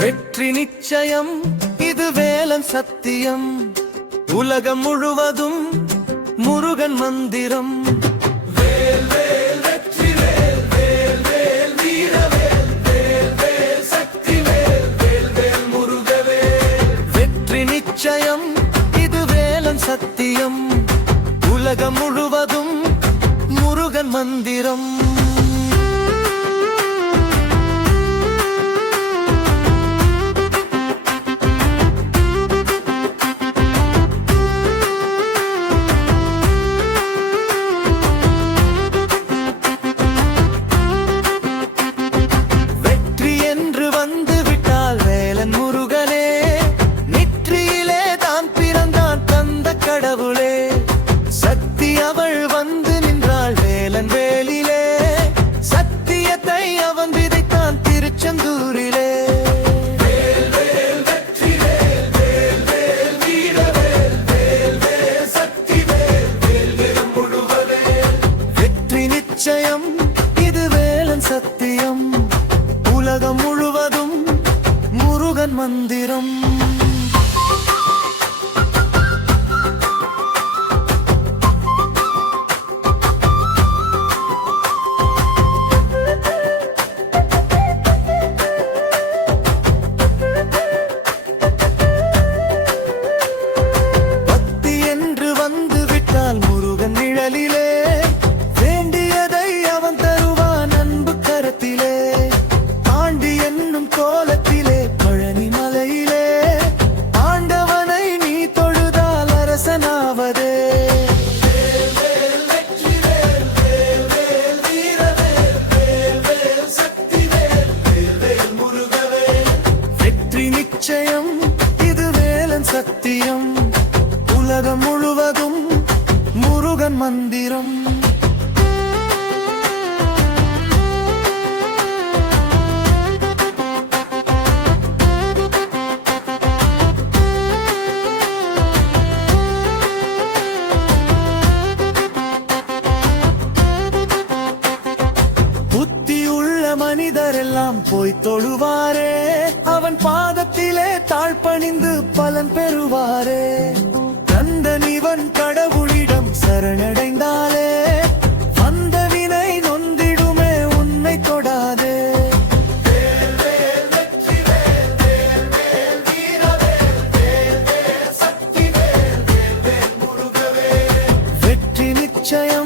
வெற்றி நிச்சயம், இது வேலன் சத்தியம். உலகம் முழுவதும் முருகன் மந்திரம். வேல் வேல் வெற்றி வேல், வேல் வேல் வீரவேல், வேல் வேல் சக்தி வேல், வேல் வேல் முருகவேல். வெற்றி நிச்சயம், இது வேலன் சத்தியம். உலகம் முழுவதும் முருகன் மந்திரம். நிச்சயம், இது வேலன் சத்தியம். உலகம் முழுவதும் முருகன் மந்திரம். பக்தி என்று வந்து விட்டால் முருகன் நிழலிலே நிச்சயம், இது வேலன் சத்தியம். உலகம் முழுவதும் முருகன் மந்திரம். புத்தியுள்ள மனிதரெல்லாம் போய் தொழுவாரே, அவன் பாதத்திலே தாழ்பணிந்து பலன் பெறுவாரே. கந்தனிவன் கடவுளிடம் சரணடைந்தாலே வந்த வினை நொந்திடுமே, உன்னை தொடாதே. வெற்றி நிச்சயம்.